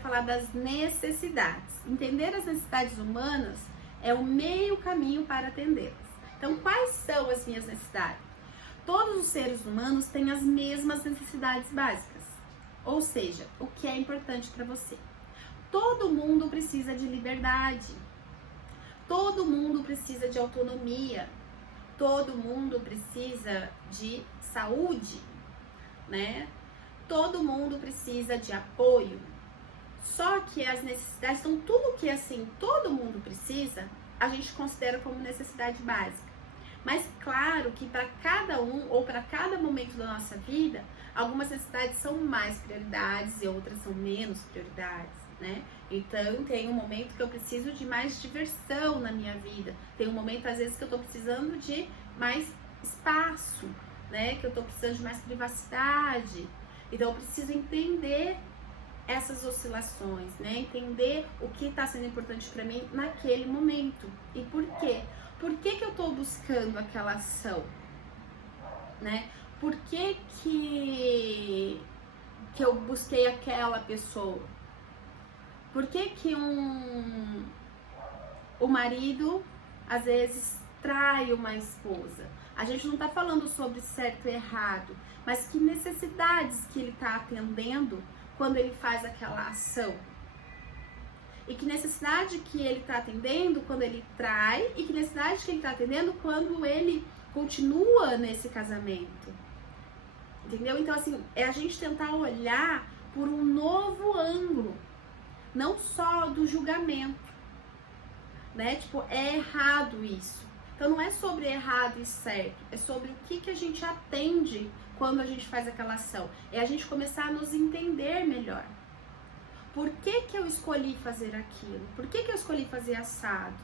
falar das necessidades. Entender as necessidades humanas é o meio caminho para atendê-las. Então, quais são as minhas necessidades? Todos os seres humanos têm as mesmas necessidades básicas, ou seja, o que é importante para você. Todo mundo precisa de liberdade, todo mundo precisa de autonomia, todo mundo precisa de saúde, né? Todo mundo precisa de apoio. Só que as necessidades, então tudo que assim todo mundo precisa, a gente considera como necessidade básica. Mas claro que para cada um ou para cada momento da nossa vida, algumas necessidades são mais prioridades e outras são menos prioridades, né? Então tem um momento que eu preciso de mais diversão na minha vida, tem um momento às vezes que eu tô precisando de mais espaço, né? Que eu tô precisando de mais privacidade. Então eu preciso entender essas oscilações, né? Entender o que está sendo importante para mim naquele momento. E por quê? Por que que eu estou buscando aquela ação, né? Por que que eu busquei aquela pessoa? Por que que o marido às vezes trai uma esposa? A gente não está falando sobre certo e errado, mas que necessidades que ele está atendendo quando ele faz aquela ação. E que necessidade que ele está atendendo quando ele trai, e que necessidade que ele está atendendo quando ele continua nesse casamento. Entendeu? Então, assim, é a gente tentar olhar por um novo ângulo, não só do julgamento, né? Tipo, é errado isso. Então, não é sobre errado e certo, é sobre o que a gente atende quando a gente faz aquela ação. É a gente começar a nos entender melhor. Por que que eu escolhi fazer aquilo? Por que que eu escolhi fazer assado?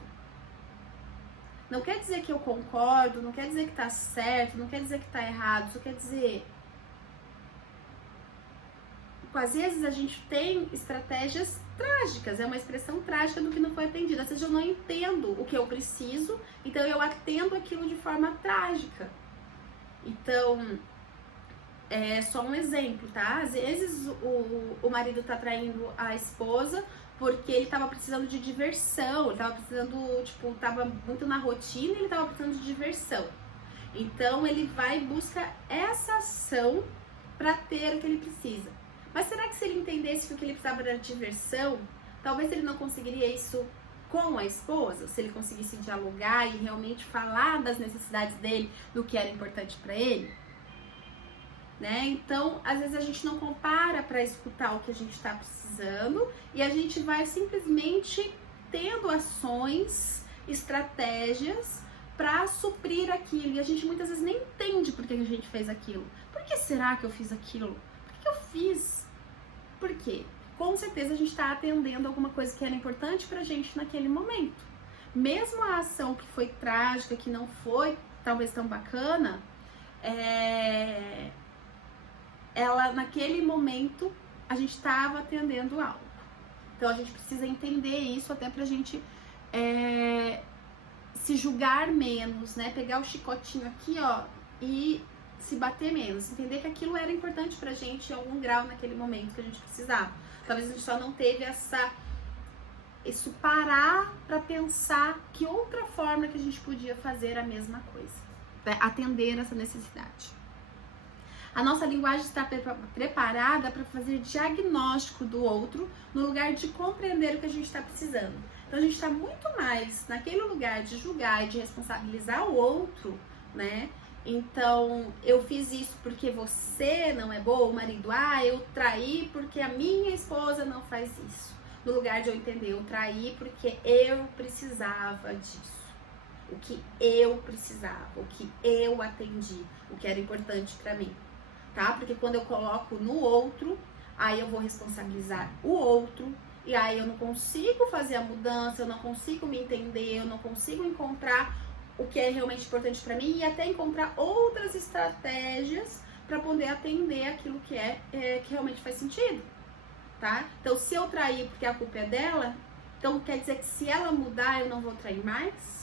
Não quer dizer que eu concordo, não quer dizer que tá certo, não quer dizer que tá errado, só quer dizer... Às vezes a gente tem estratégias trágicas, é uma expressão trágica do que não foi atendido. Às vezes eu não entendo o que eu preciso, então eu atendo aquilo de forma trágica. Então... é só um exemplo, tá? Às vezes o marido tá traindo a esposa porque ele tava precisando de diversão, ele tava precisando, tipo, tava muito na rotina e ele tava precisando de diversão. Então ele vai e busca essa ação pra ter o que ele precisa. Mas será que se ele entendesse que o que ele precisava era diversão, talvez ele não conseguiria isso com a esposa? Se ele conseguisse dialogar e realmente falar das necessidades dele, do que era importante pra ele? Né? Então, às vezes a gente não compara para escutar o que a gente está precisando e a gente vai simplesmente tendo ações, estratégias para suprir aquilo e a gente muitas vezes nem entende por que a gente fez aquilo. Por que será que eu fiz aquilo? Por que eu fiz? Por quê? Com certeza a gente está atendendo alguma coisa que era importante pra gente naquele momento. Mesmo a ação que foi trágica, que não foi talvez tão bacana, ela naquele momento a gente estava atendendo algo. Então a gente precisa entender isso até pra gente se julgar menos, né? Pegar o chicotinho aqui, ó, e se bater menos. Entender que aquilo era importante pra gente em algum grau naquele momento que a gente precisava. Talvez a gente só não teve isso parar pra pensar que outra forma que a gente podia fazer a mesma coisa, né? Atender essa necessidade. A nossa linguagem está preparada para fazer diagnóstico do outro no lugar de compreender o que a gente está precisando. Então a gente está muito mais naquele lugar de julgar e de responsabilizar o outro, né? Então eu fiz isso porque você não é boa, o marido, eu traí porque a minha esposa não faz isso. No lugar de eu entender, eu traí porque eu precisava disso. O que eu precisava, o que eu atendi, o que era importante para mim. Tá? Porque quando eu coloco no outro, aí eu vou responsabilizar o outro, e aí eu não consigo fazer a mudança, eu não consigo me entender, eu não consigo encontrar o que é realmente importante para mim e até encontrar outras estratégias para poder atender aquilo que que realmente faz sentido, tá? Então, se eu trair porque a culpa é dela, então quer dizer que se ela mudar eu não vou trair mais?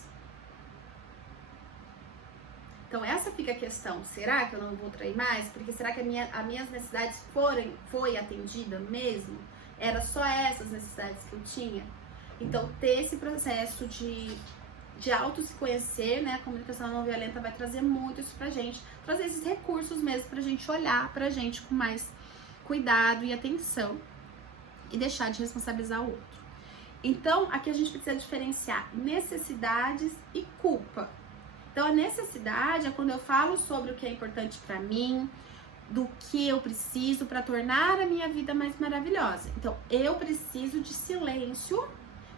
Então essa fica a questão, será que eu não vou trair mais? Porque será que as minhas necessidades foi atendida mesmo? Era só essas necessidades que eu tinha? Então, ter esse processo de auto se conhecer, né? A comunicação não violenta vai trazer muito isso pra gente, trazer esses recursos mesmo pra gente olhar pra gente com mais cuidado e atenção e deixar de responsabilizar o outro. Então, aqui a gente precisa diferenciar necessidades e culpa. Então, a necessidade é quando eu falo sobre o que é importante pra mim, do que eu preciso para tornar a minha vida mais maravilhosa. Então, eu preciso de silêncio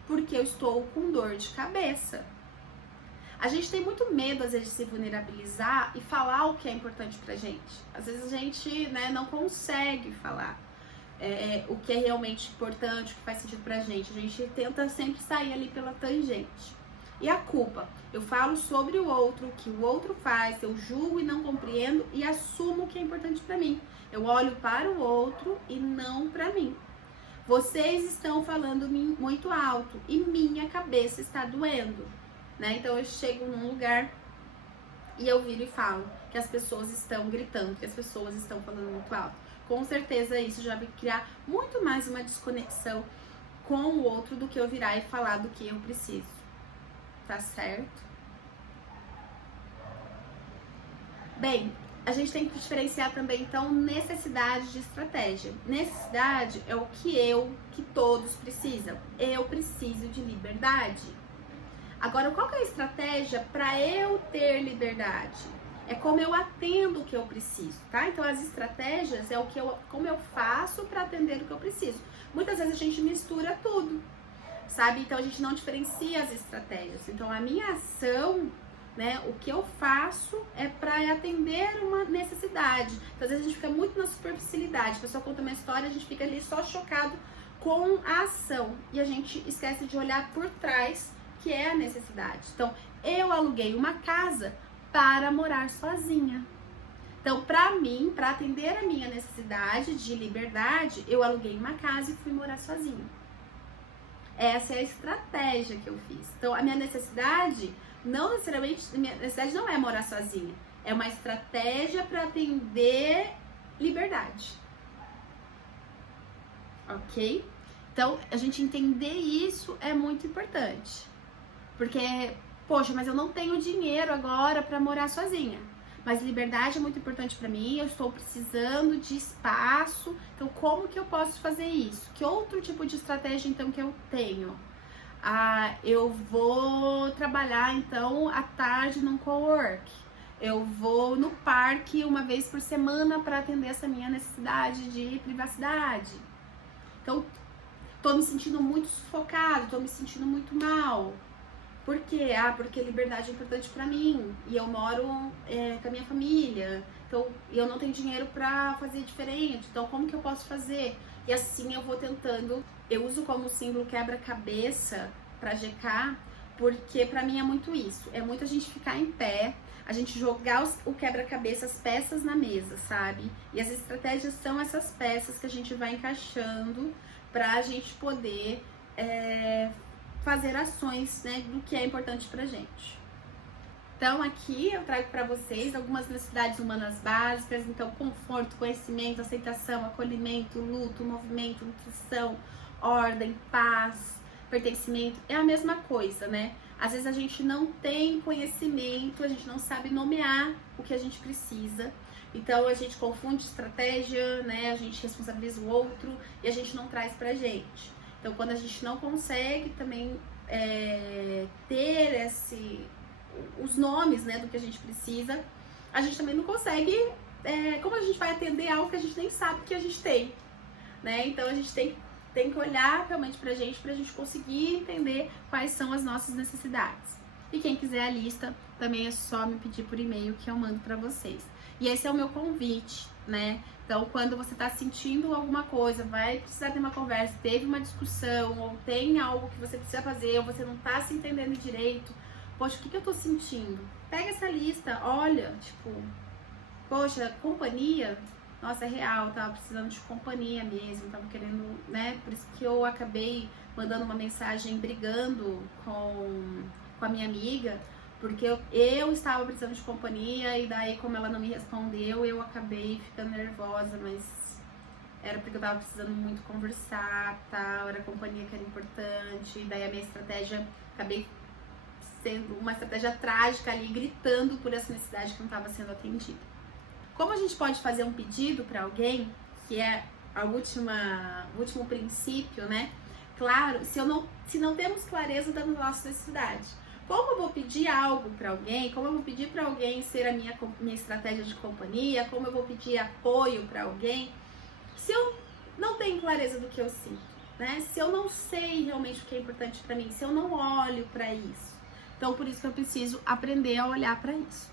porque eu estou com dor de cabeça. A gente tem muito medo, às vezes, de se vulnerabilizar e falar o que é importante pra gente. Às vezes a gente, né, não consegue falar o que é realmente importante, o que faz sentido pra gente. A gente tenta sempre sair ali pela tangente. E a culpa? Eu falo sobre o outro, o que o outro faz, eu julgo e não compreendo e assumo o que é importante pra mim. Eu olho para o outro e não pra mim. Vocês estão falando muito alto e minha cabeça está doendo, né? Então eu chego num lugar e eu viro e falo que as pessoas estão gritando, que as pessoas estão falando muito alto. Com certeza isso já vai criar muito mais uma desconexão com o outro do que eu virar e falar do que eu preciso. Tá certo? Bem, a gente tem que diferenciar também, então, necessidade de estratégia. Necessidade é o que todos precisam. Eu preciso de liberdade. Agora, qual que é a estratégia para eu ter liberdade? É como eu atendo o que eu preciso, tá? Então, as estratégias é como eu faço para atender o que eu preciso. Muitas vezes a gente mistura tudo, sabe? Então, a gente não diferencia as estratégias. Então, a minha ação, né, o que eu faço é para atender uma necessidade. Então, às vezes a gente fica muito na superficialidade. A pessoa conta uma história, a gente fica ali só chocado com a ação. E a gente esquece de olhar por trás, que é a necessidade. Então, eu aluguei uma casa para morar sozinha. Então, para mim, para atender a minha necessidade de liberdade, eu aluguei uma casa e fui morar sozinha. Essa é a estratégia que eu fiz. Então, a minha necessidade, não necessariamente, minha necessidade não é morar sozinha. É uma estratégia para atender liberdade. Ok? Então, a gente entender isso é muito importante. Porque, poxa, mas eu não tenho dinheiro agora para morar sozinha. Mas liberdade é muito importante para mim, eu estou precisando de espaço. Então, como que eu posso fazer isso? Que outro tipo de estratégia, então, que eu tenho? Eu vou trabalhar, então, à tarde num cowork. Eu vou no parque uma vez por semana para atender essa minha necessidade de privacidade. Então, tô me sentindo muito sufocado, tô me sentindo muito mal. Por quê? Porque liberdade é importante pra mim e eu moro com a minha família, então eu não tenho dinheiro pra fazer diferente, então como que eu posso fazer? E assim eu vou tentando, eu uso como símbolo quebra-cabeça pra GK, porque pra mim é muito isso, é muito a gente ficar em pé, a gente jogar o quebra-cabeça, as peças na mesa, sabe? E as estratégias são essas peças que a gente vai encaixando pra gente poder fazer ações, né, do que é importante pra gente. Então aqui eu trago para vocês algumas necessidades humanas básicas, então conforto, conhecimento, aceitação, acolhimento, luto, movimento, nutrição, ordem, paz, pertencimento, é a mesma coisa, né? Às vezes a gente não tem conhecimento, a gente não sabe nomear o que a gente precisa, então a gente confunde estratégia, né? A gente responsabiliza o outro e a gente não traz pra gente. Então, quando a gente não consegue também ter os nomes, né, do que a gente precisa, a gente também não consegue, como a gente vai atender algo que a gente nem sabe que a gente tem, né? Então, a gente tem que olhar realmente pra gente conseguir entender quais são as nossas necessidades. E quem quiser a lista, também é só me pedir por e-mail que eu mando pra vocês. E esse é o meu convite, né? Então, quando você tá sentindo alguma coisa, vai precisar ter uma conversa, teve uma discussão, ou tem algo que você precisa fazer, ou você não tá se entendendo direito, poxa, o que eu tô sentindo? Pega essa lista, olha, tipo, poxa, companhia, nossa, é real, tava precisando de companhia mesmo, tava querendo, né? Por isso que eu acabei mandando uma mensagem brigando com a minha amiga, porque eu estava precisando de companhia e daí, como ela não me respondeu, eu acabei ficando nervosa, mas era porque eu tava precisando muito conversar, tal, era a companhia que era importante, daí a minha estratégia, acabei sendo uma estratégia trágica ali, gritando por essa necessidade que não estava sendo atendida. Como a gente pode fazer um pedido para alguém, que é o último princípio, né? Claro, se não temos clareza da nossa necessidade. Como eu vou pedir algo para alguém? Como eu vou pedir para alguém ser a minha estratégia de companhia? Como eu vou pedir apoio para alguém? Se eu não tenho clareza do que eu sinto, né? Se eu não sei realmente o que é importante para mim, se eu não olho para isso. Então, por isso que eu preciso aprender a olhar para isso.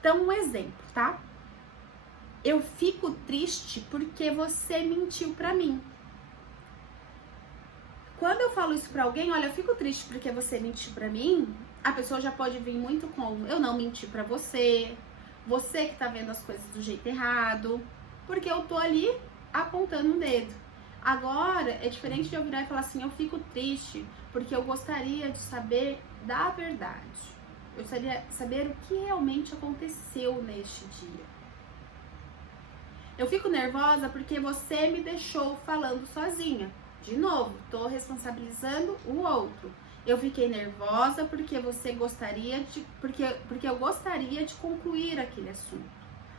Então, um exemplo, tá? Eu fico triste porque você mentiu para mim. Quando eu falo isso pra alguém, olha, eu fico triste porque você mentiu pra mim, a pessoa já pode vir muito com, eu não menti pra você, você que tá vendo as coisas do jeito errado, porque eu tô ali apontando um dedo. Agora, é diferente de eu virar e falar assim, eu fico triste porque eu gostaria de saber da verdade. Eu gostaria de saber o que realmente aconteceu neste dia. Eu fico nervosa porque você me deixou falando sozinha. De novo, tô responsabilizando o outro. Eu fiquei nervosa porque você gostaria de... Porque eu gostaria de concluir aquele assunto.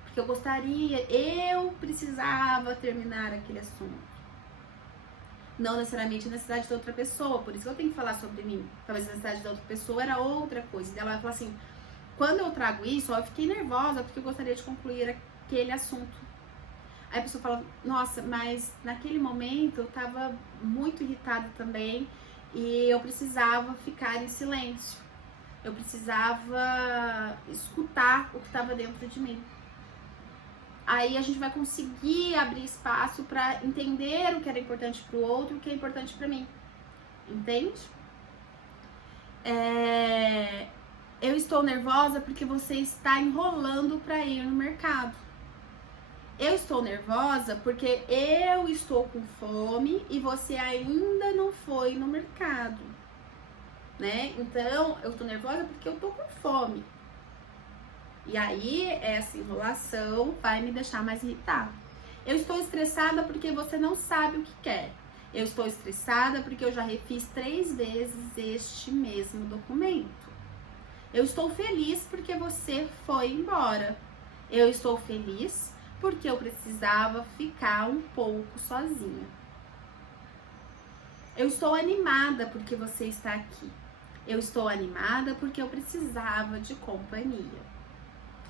Porque eu precisava terminar aquele assunto. Não necessariamente a necessidade da outra pessoa, por isso que eu tenho que falar sobre mim. Talvez a necessidade da outra pessoa era outra coisa. E ela vai falar assim, quando eu trago isso, eu fiquei nervosa porque eu gostaria de concluir aquele assunto. Aí a pessoa fala, nossa, mas naquele momento eu tava muito irritada também e eu precisava ficar em silêncio. Eu precisava escutar o que estava dentro de mim. Aí a gente vai conseguir abrir espaço para entender o que era importante para o outro e o que é importante para mim. Entende? Eu estou nervosa porque você está enrolando para ir no mercado. Eu estou nervosa porque eu estou com fome e você ainda não foi no mercado, né? Então, eu estou nervosa porque eu estou com fome. E aí, essa enrolação vai me deixar mais irritada. Eu estou estressada porque você não sabe o que quer. Eu estou estressada porque eu já refiz 3 vezes este mesmo documento. Eu estou feliz porque você foi embora. Eu estou feliz porque eu precisava ficar um pouco sozinha. Eu estou animada porque você está aqui. Eu estou animada porque eu precisava de companhia.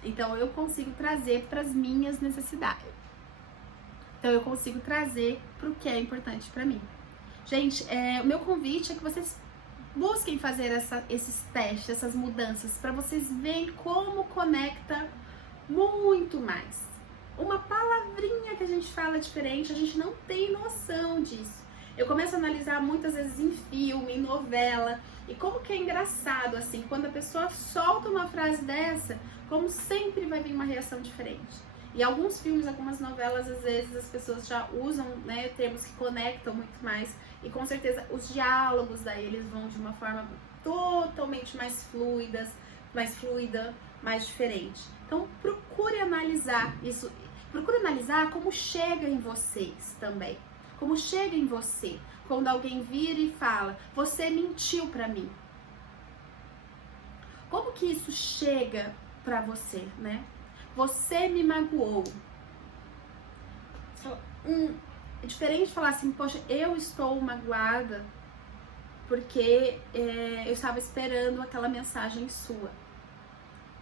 Então, eu consigo trazer para as minhas necessidades. Então, eu consigo trazer para o que é importante para mim. Gente, o meu convite é que vocês busquem fazer esses testes, essas mudanças, para vocês verem como conecta muito mais. Uma palavrinha que a gente fala diferente, a gente não tem noção disso. Eu começo a analisar muitas vezes em filme, em novela, e como que é engraçado, assim, quando a pessoa solta uma frase dessa, como sempre vai vir uma reação diferente. E alguns filmes, algumas novelas, às vezes as pessoas já usam, né, termos que conectam muito mais, e com certeza os diálogos daí eles vão de uma forma totalmente mais fluida, mais diferente. Então procure analisar isso. Procure analisar como chega em vocês também. Como chega em você. Quando alguém vira e fala, você mentiu pra mim. Como que isso chega pra você, né? Você me magoou. É diferente de falar assim, poxa, eu estou magoada porque eu estava esperando aquela mensagem sua.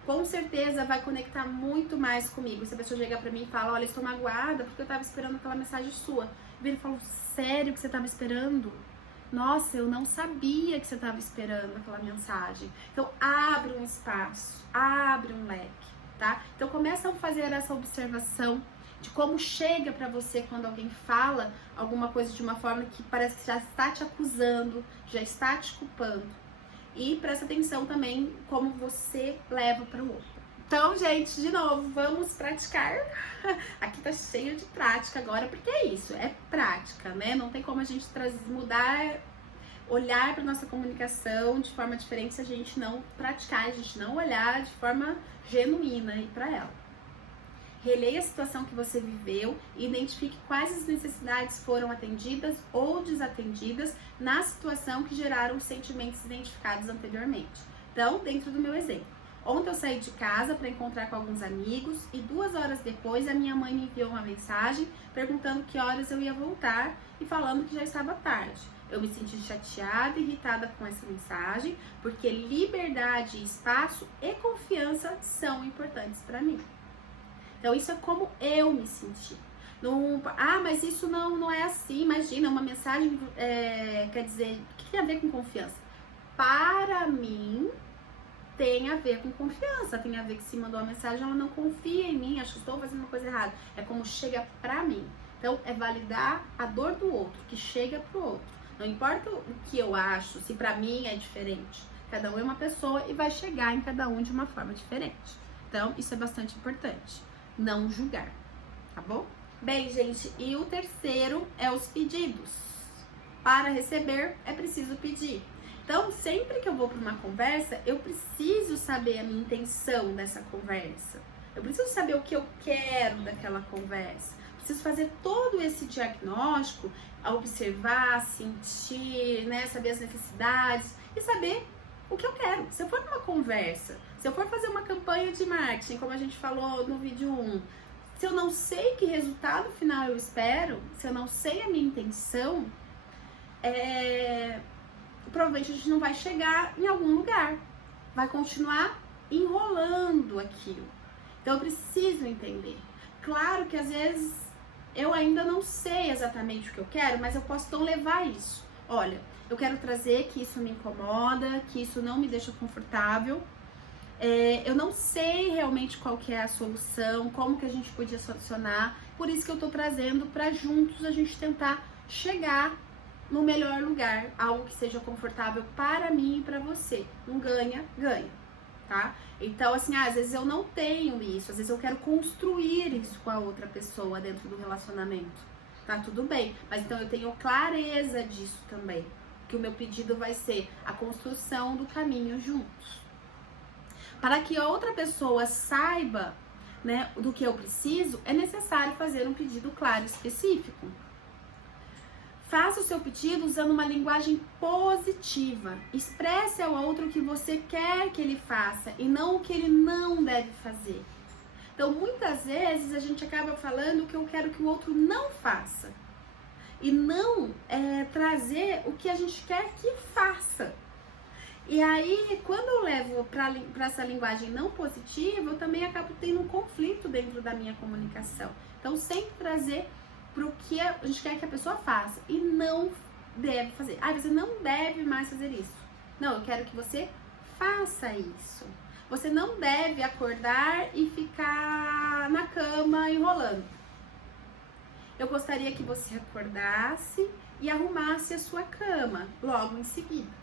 Com certeza vai conectar muito mais comigo. Se a pessoa chegar pra mim e fala, olha, estou magoada porque eu tava esperando aquela mensagem sua. Vira e fala, sério que você tava esperando? Nossa, eu não sabia que você tava esperando aquela mensagem. Então, abre um espaço, abre um leque, tá? Então, começa a fazer essa observação de como chega pra você quando alguém fala alguma coisa de uma forma que parece que já está te acusando, já está te culpando. E presta atenção também como você leva para o outro. Então, gente, de novo, vamos praticar. Aqui tá cheio de prática agora, porque é isso, é prática, né? Não tem como a gente mudar, olhar para nossa comunicação de forma diferente se a gente não praticar, a gente não olhar de forma genuína aí para ela. Releia a situação que você viveu e identifique quais as necessidades foram atendidas ou desatendidas na situação que geraram os sentimentos identificados anteriormente. Então, dentro do meu exemplo, ontem eu saí de casa para encontrar com alguns amigos e 2 horas depois a minha mãe me enviou uma mensagem perguntando que horas eu ia voltar e falando que já estava tarde. Eu me senti chateada e irritada com essa mensagem, porque liberdade, espaço e confiança são importantes para mim. Então, isso é como eu me senti. Mas isso não é assim. Imagina, uma mensagem quer dizer, o que tem a ver com confiança? Para mim, tem a ver com confiança. Tem a ver que se mandou uma mensagem, ela não confia em mim, acho que estou fazendo uma coisa errada. É como chega pra mim. Então, é validar a dor do outro, que chega pro outro. Não importa o que eu acho, se pra mim é diferente. Cada um é uma pessoa e vai chegar em cada um de uma forma diferente. Então, isso é bastante importante. Não julgar, tá bom? Bem, gente, e o terceiro é os pedidos. Para receber, é preciso pedir. Então, sempre que eu vou para uma conversa, eu preciso saber a minha intenção dessa conversa. Eu preciso saber o que eu quero daquela conversa. Preciso fazer todo esse diagnóstico, observar, sentir, né, saber as necessidades e saber o que eu quero. Se eu for numa conversa, se eu for fazer uma campanha de marketing, como a gente falou no vídeo 1, se eu não sei que resultado final eu espero, se eu não sei a minha intenção, provavelmente a gente não vai chegar em algum lugar. Vai continuar enrolando aquilo. Então eu preciso entender. Claro que às vezes eu ainda não sei exatamente o que eu quero, mas eu posso então levar isso. Olha, eu quero trazer que isso me incomoda, que isso não me deixa confortável. Eu não sei realmente qual que é a solução, como que a gente podia solucionar. Por isso que eu tô trazendo para juntos a gente tentar chegar no melhor lugar, algo que seja confortável para mim e para você. Um ganha-ganha, tá? Então, assim, às vezes eu não tenho isso, às vezes eu quero construir isso com a outra pessoa dentro do relacionamento. Tá tudo bem, mas então eu tenho clareza disso também, que o meu pedido vai ser a construção do caminho juntos. Para que a outra pessoa saiba, né, do que eu preciso, é necessário fazer um pedido claro e específico. Faça o seu pedido usando uma linguagem positiva. Expresse ao outro o que você quer que ele faça e não o que ele não deve fazer. Então, muitas vezes a gente acaba falando o que eu quero que o outro não faça e não trazer o que a gente quer que faça. E aí, quando eu levo para essa linguagem não positiva, eu também acabo tendo um conflito dentro da minha comunicação. Então, sempre trazer para o que a gente quer que a pessoa faça e não deve fazer. Você não deve mais fazer isso. Não, eu quero que você faça isso. Você não deve acordar e ficar na cama enrolando. Eu gostaria que você acordasse e arrumasse a sua cama logo em seguida.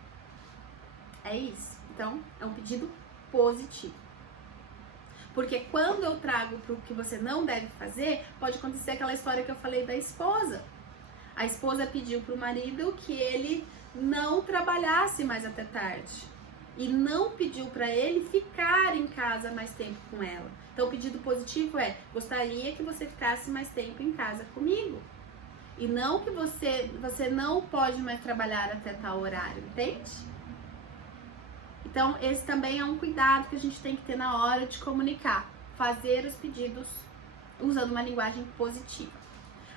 É isso. Então, é um pedido positivo. Porque quando eu trago para o que você não deve fazer, pode acontecer aquela história que eu falei da esposa. A esposa pediu para o marido que ele não trabalhasse mais até tarde. E não pediu para ele ficar em casa mais tempo com ela. Então, o pedido positivo é: gostaria que você ficasse mais tempo em casa comigo. E não que você não pode mais trabalhar até tal horário, entende? Então, esse também é um cuidado que a gente tem que ter na hora de comunicar. Fazer os pedidos usando uma linguagem positiva.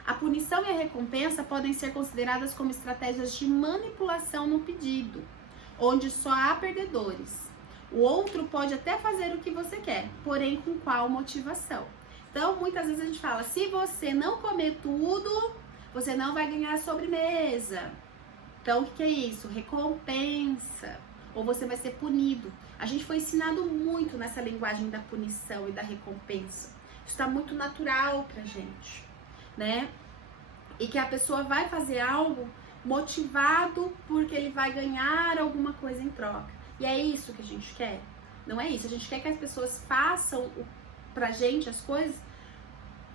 A punição e a recompensa podem ser consideradas como estratégias de manipulação no pedido, onde só há perdedores. O outro pode até fazer o que você quer, porém com qual motivação? Então, muitas vezes a gente fala: se você não comer tudo, você não vai ganhar a sobremesa. Então, o que é isso? Recompensa. Ou você vai ser punido. A gente foi ensinado muito nessa linguagem da punição e da recompensa. Isso está muito natural pra gente, né? E que a pessoa vai fazer algo motivado porque ele vai ganhar alguma coisa em troca. E é isso que a gente quer? Não é isso. A gente quer que as pessoas façam pra gente as coisas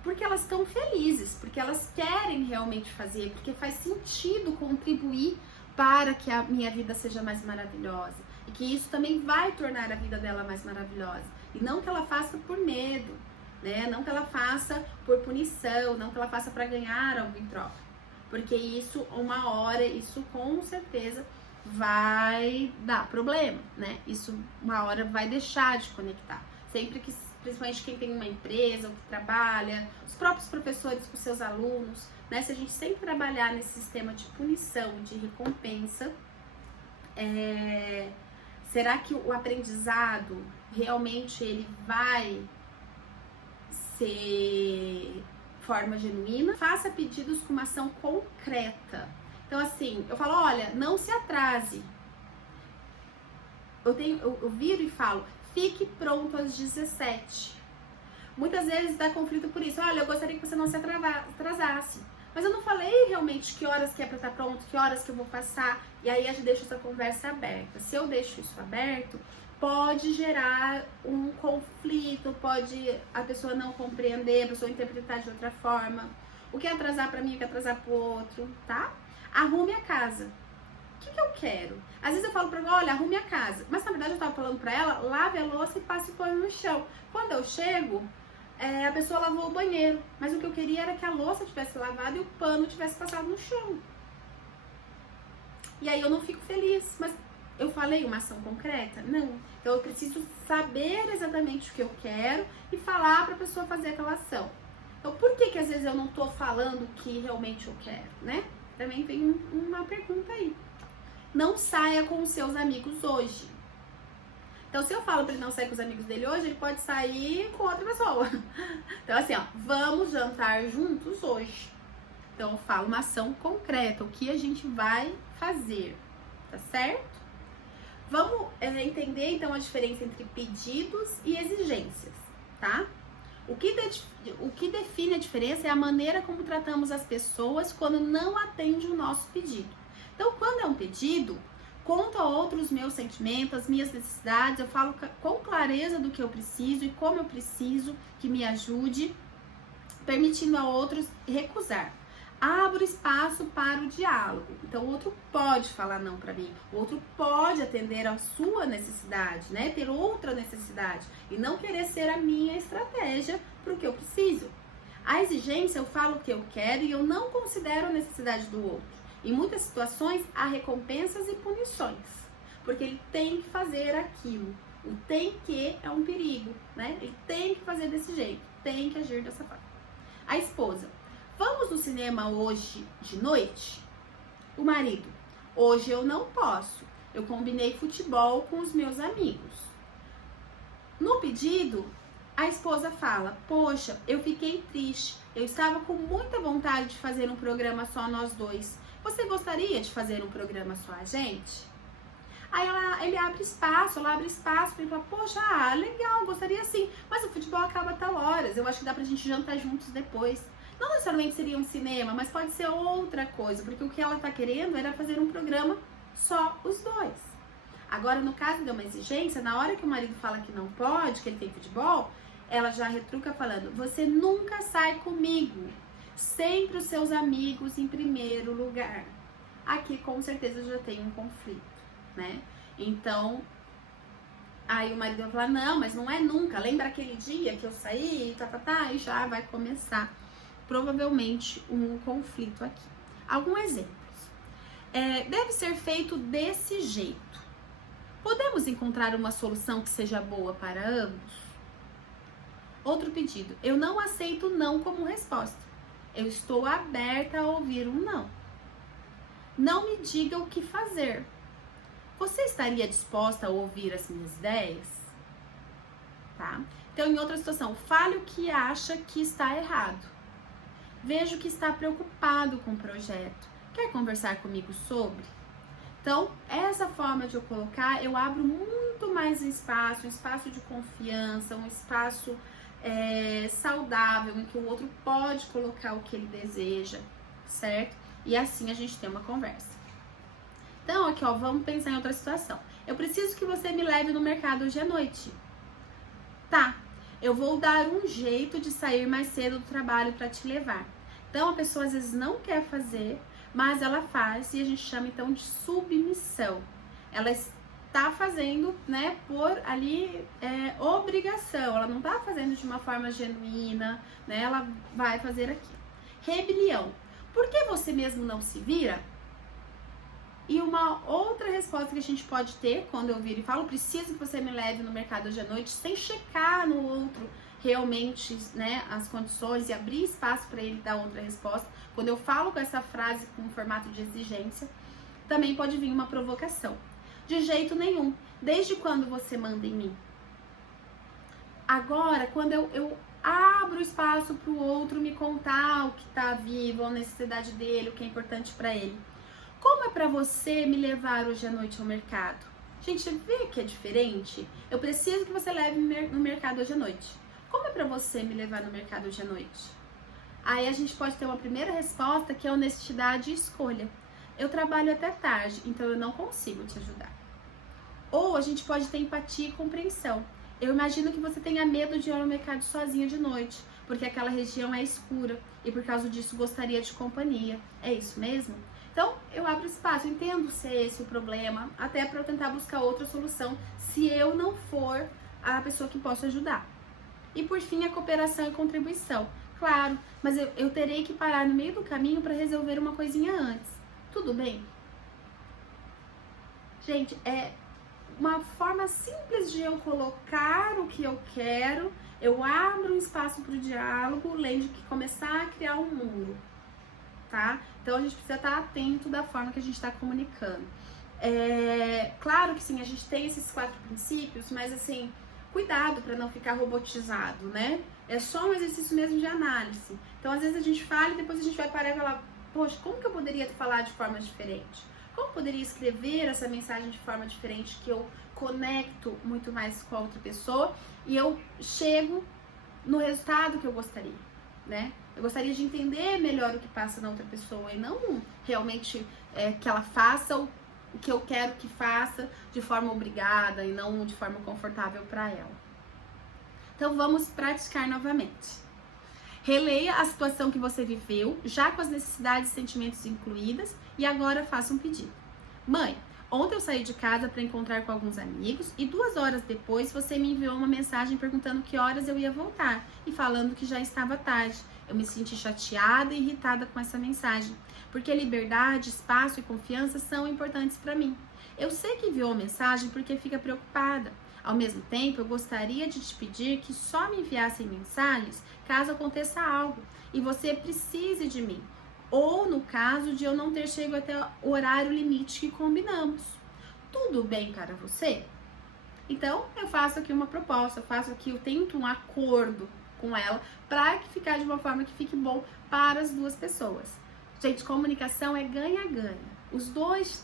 porque elas estão felizes, porque elas querem realmente fazer, porque faz sentido contribuir para que a minha vida seja mais maravilhosa. E que isso também vai tornar a vida dela mais maravilhosa. E não que ela faça por medo. né? Não que ela faça por punição, não que ela faça para ganhar algo em troca. Porque isso, uma hora, isso com certeza vai dar problema, né? Isso uma hora vai deixar de conectar. Sempre que, principalmente quem tem uma empresa ou que trabalha, os próprios professores com seus alunos, né? Se a gente sempre trabalhar nesse sistema de punição, de recompensa, será que o aprendizado realmente ele vai ser forma genuína? Faça pedidos com uma ação concreta. Então, assim, eu falo, olha, não se atrase. Eu viro e falo, fique pronto às 17. Muitas vezes dá conflito por isso. Olha, eu gostaria que você não se atrasasse. Mas eu não falei realmente que horas que é pra estar pronto, que horas que eu vou passar. E aí a gente deixa essa conversa aberta. Se eu deixo isso aberto, pode gerar um conflito, pode a pessoa não compreender, a pessoa interpretar de outra forma. O que é atrasar pra mim, o que é atrasar pro outro, tá? Arrume a casa. O que eu quero? Às vezes eu falo pra ela, olha, arrume a casa. Mas na verdade eu tava falando pra ela, lave a louça e passe o pano no chão. Quando eu chego, a pessoa lavou o banheiro. Mas o que eu queria era que a louça tivesse lavada e o pano tivesse passado no chão. E aí eu não fico feliz. Mas eu falei uma ação concreta? Não. Então eu preciso saber exatamente o que eu quero e falar pra pessoa fazer aquela ação. Então por que às vezes eu não tô falando o que realmente eu quero, né? Também tem uma pergunta aí. Não saia com os seus amigos hoje. Então, se eu falo pra ele não sair com os amigos dele hoje, ele pode sair com outra pessoa. Então, assim, ó, vamos jantar juntos hoje. Então, eu falo uma ação concreta, o que a gente vai fazer, tá certo? Vamos entender, então, a diferença entre pedidos e exigências, tá? O que define a diferença é a maneira como tratamos as pessoas quando não atende o nosso pedido. Então, quando é um pedido, conto a outros meus sentimentos, as minhas necessidades, eu falo com clareza do que eu preciso e como eu preciso que me ajude, permitindo a outros recusar. Abro espaço para o diálogo. Então, o outro pode falar não para mim, o outro pode atender a sua necessidade, né? Ter outra necessidade e não querer ser a minha estratégia para o que eu preciso. A exigência, eu falo o que eu quero e eu não considero a necessidade do outro. Em muitas situações, há recompensas e punições, porque ele tem que fazer aquilo. O tem que é um perigo, né? Ele tem que fazer desse jeito, tem que agir dessa forma. A esposa, vamos no cinema hoje de noite? O marido, hoje eu não posso, eu combinei futebol com os meus amigos. No pedido, a esposa fala, poxa, eu fiquei triste, eu estava com muita vontade de fazer um programa só nós dois. Você gostaria de fazer um programa só a gente? Aí ele abre espaço, ela abre espaço para ele falar, poxa, legal, gostaria sim, mas o futebol acaba a tal horas, eu acho que dá pra gente jantar juntos depois. Não necessariamente seria um cinema, mas pode ser outra coisa, porque o que ela tá querendo era fazer um programa só os dois. Agora, no caso de uma exigência, na hora que o marido fala que não pode, que ele tem futebol, ela já retruca falando, você nunca sai comigo. Sempre os seus amigos em primeiro lugar. Aqui com certeza já tem um conflito, né? Então, aí o marido vai falar, não, mas não é nunca. Lembra aquele dia que eu saí, e já vai começar provavelmente um conflito aqui. Alguns exemplos. Deve ser feito desse jeito. Podemos encontrar uma solução que seja boa para ambos? Outro pedido. Eu não aceito não como resposta. Eu estou aberta a ouvir um não. Não me diga o que fazer. Você estaria disposta a ouvir as minhas ideias? Tá? Então, em outra situação, fale o que acha que está errado. Vejo que está preocupado com o projeto. Quer conversar comigo sobre? Então, essa forma de eu colocar, eu abro muito mais um espaço de confiança, um espaço saudável, em que o outro pode colocar o que ele deseja, certo? E assim a gente tem uma conversa. Então, aqui ó, vamos pensar em outra situação. Eu preciso que você me leve no mercado hoje à noite. Tá, eu vou dar um jeito de sair mais cedo do trabalho para te levar. Então, a pessoa às vezes não quer fazer, mas ela faz e a gente chama então de submissão. Ela tá fazendo, né, por ali obrigação, ela não tá fazendo de uma forma genuína, né, ela vai fazer aquilo. Rebelião. Por que você mesmo não se vira? E uma outra resposta que a gente pode ter quando eu viro e falo, preciso que você me leve no mercado hoje à noite, sem checar no outro realmente, né, as condições e abrir espaço para ele dar outra resposta. Quando eu falo com essa frase com formato de exigência, também pode vir uma provocação. De jeito nenhum. Desde quando você manda em mim? Agora, quando eu abro espaço para o outro me contar o que está vivo, a necessidade dele, o que é importante para ele. Como é para você me levar hoje à noite ao mercado? Gente, vê que é diferente? Eu preciso que você leve no mercado hoje à noite. Como é para você me levar no mercado hoje à noite? Aí a gente pode ter uma primeira resposta que é honestidade e escolha. Eu trabalho até tarde, então eu não consigo te ajudar. Ou a gente pode ter empatia e compreensão. Eu imagino que você tenha medo de ir ao mercado sozinha de noite, porque aquela região é escura e por causa disso gostaria de companhia. É isso mesmo? Então, eu abro espaço, entendo se é esse o problema, até para eu tentar buscar outra solução, se eu não for a pessoa que possa ajudar. E por fim, a cooperação e contribuição. Claro, mas eu terei que parar no meio do caminho para resolver uma coisinha antes. Tudo bem? Gente, é uma forma simples de eu colocar o que eu quero, eu abro um espaço para o diálogo, além de que começar a criar um muro, tá? Então a gente precisa estar atento da forma que a gente está comunicando. Claro que sim, a gente tem esses 4 princípios, mas assim, cuidado para não ficar robotizado, né? É só um exercício mesmo de análise. Então às vezes a gente fala e depois a gente vai parar e falar, poxa, como que eu poderia falar de forma diferente? Como eu poderia escrever essa mensagem de forma diferente que eu conecto muito mais com a outra pessoa e eu chego no resultado que eu gostaria, né? Eu gostaria de entender melhor o que passa na outra pessoa e não realmente que ela faça o que eu quero que faça de forma obrigada e não de forma confortável para ela. Então vamos praticar novamente. Releia a situação que você viveu, já com as necessidades e sentimentos incluídas, e agora faça um pedido. Mãe, ontem eu saí de casa para encontrar com alguns amigos e 2 horas depois você me enviou uma mensagem perguntando que horas eu ia voltar e falando que já estava tarde. Eu me senti chateada e irritada com essa mensagem, porque liberdade, espaço e confiança são importantes para mim. Eu sei que enviou a mensagem porque fica preocupada. Ao mesmo tempo, eu gostaria de te pedir que só me enviassem mensagens caso aconteça algo e você precise de mim, ou no caso de eu não ter chegado até o horário limite que combinamos. Tudo bem para você? Então, eu faço aqui uma proposta, eu tento um acordo com ela para ficar de uma forma que fique bom para as duas pessoas. Gente, comunicação é ganha-ganha. Os dois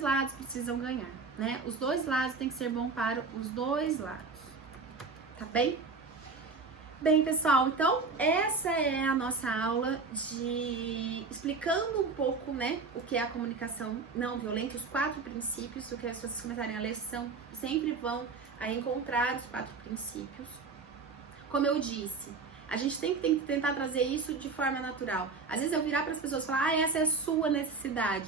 lados precisam ganhar, né? Os dois lados tem que ser bom para os dois lados. Tá bem? Bem, pessoal, então essa é a nossa aula explicando um pouco, né, o que é a comunicação não violenta, os 4 princípios. O que se vocês começarem a ler, sempre vão encontrar os 4 princípios. Como eu disse, a gente tem que tentar trazer isso de forma natural. Às vezes eu virar para as pessoas e falar, essa é a sua necessidade.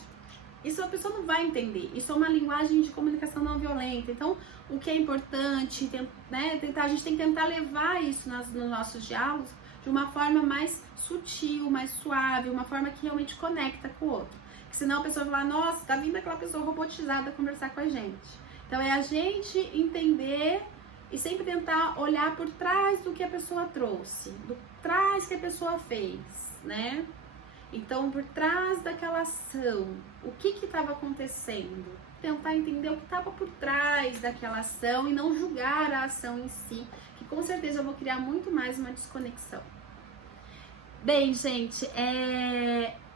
Isso a pessoa não vai entender. Isso é uma linguagem de comunicação não violenta. Então, o que é importante, né, a gente tem que tentar levar isso nos nossos diálogos de uma forma mais sutil, mais suave, uma forma que realmente conecta com o outro. Porque senão a pessoa vai falar, nossa, tá vindo aquela pessoa robotizada conversar com a gente. Então, é a gente entender e sempre tentar olhar por trás do que a pessoa trouxe, do trás que a pessoa fez, né? Então, por trás daquela ação, o que estava acontecendo? Tentar entender o que estava por trás daquela ação e não julgar a ação em si, que com certeza eu vou criar muito mais uma desconexão. Bem, gente,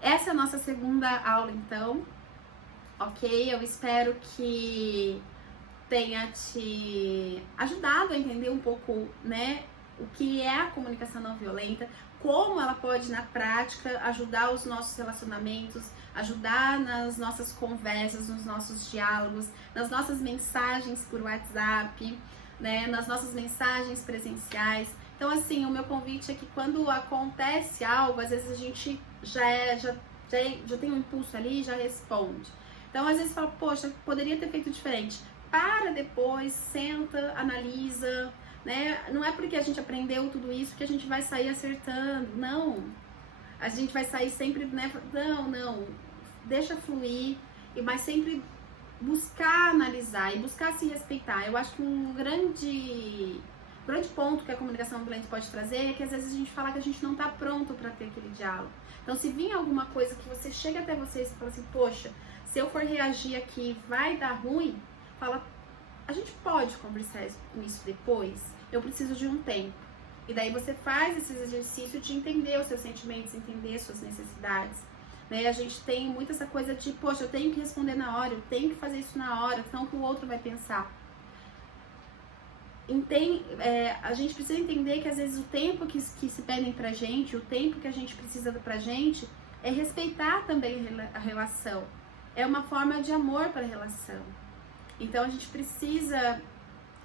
essa é a nossa segunda aula, então, ok? Eu espero que tenha te ajudado a entender um pouco, né, o que é a comunicação não violenta, como ela pode, na prática, ajudar os nossos relacionamentos, ajudar nas nossas conversas, nos nossos diálogos, nas nossas mensagens por WhatsApp, né, nas nossas mensagens presenciais. Então, assim, o meu convite é que quando acontece algo, às vezes a gente já tem um impulso ali e já responde. Então, às vezes fala, poxa, poderia ter feito diferente. para depois, senta, analisa, né? Não é porque a gente aprendeu tudo isso que a gente vai sair acertando, não. A gente vai sair sempre, né? Não. Deixa fluir, mas sempre buscar analisar e buscar se respeitar. Eu acho que um grande ponto que a comunicação não violenta pode trazer é que às vezes a gente fala que a gente não tá pronto para ter aquele diálogo. Então, se vir alguma coisa que você chega até você e fala assim, poxa, se eu for reagir aqui vai dar ruim, fala, a gente pode conversar isso depois? Eu preciso de um tempo. E daí você faz esse exercício de entender os seus sentimentos, entender as suas necessidades. Né? A gente tem muito essa coisa de, poxa, eu tenho que responder na hora, eu tenho que fazer isso na hora, senão que o outro vai pensar. A gente precisa entender que às vezes o tempo que se pedem pra gente, o tempo que a gente precisa pra gente, é respeitar também a relação. É uma forma de amor para a relação. Então a gente precisa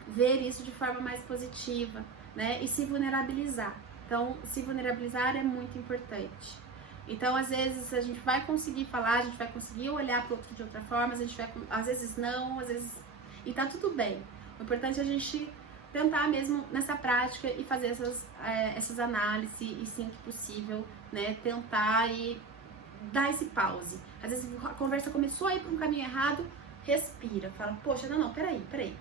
ver isso de forma mais positiva, né? E se vulnerabilizar. Então, se vulnerabilizar é muito importante. Então, às vezes a gente vai conseguir falar, a gente vai conseguir olhar para o outro de outra forma, às vezes não, às vezes... E tá tudo bem. O importante é a gente tentar mesmo nessa prática e fazer essas análises e, sempre que possível, né, tentar e dar esse pause. Às vezes a conversa começou a ir para um caminho errado, respira, fala, poxa, não, peraí.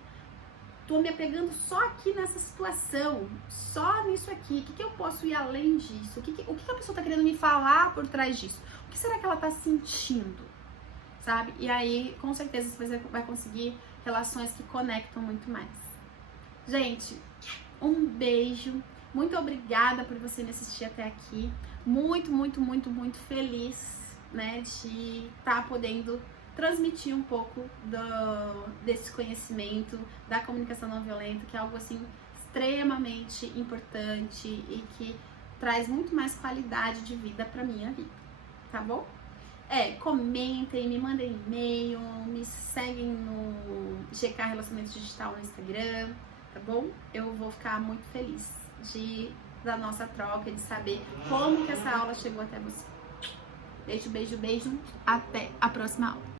Tô me apegando só aqui nessa situação, só nisso aqui. O que eu posso ir além disso? O que a pessoa tá querendo me falar por trás disso? O que será que ela tá sentindo? Sabe? E aí, com certeza, você vai conseguir relações que conectam muito mais. Gente, um beijo. Muito obrigada por você me assistir até aqui. Muito feliz, né, de estar podendo transmitir um pouco desse conhecimento da comunicação não violenta, que é algo assim extremamente importante e que traz muito mais qualidade de vida pra minha vida, tá bom? Comentem, me mandem e-mail, me seguem no GK Relacionamento Digital no Instagram, tá bom? Eu vou ficar muito feliz da nossa troca, de saber como que essa aula chegou até você. Beijo. Até a próxima aula.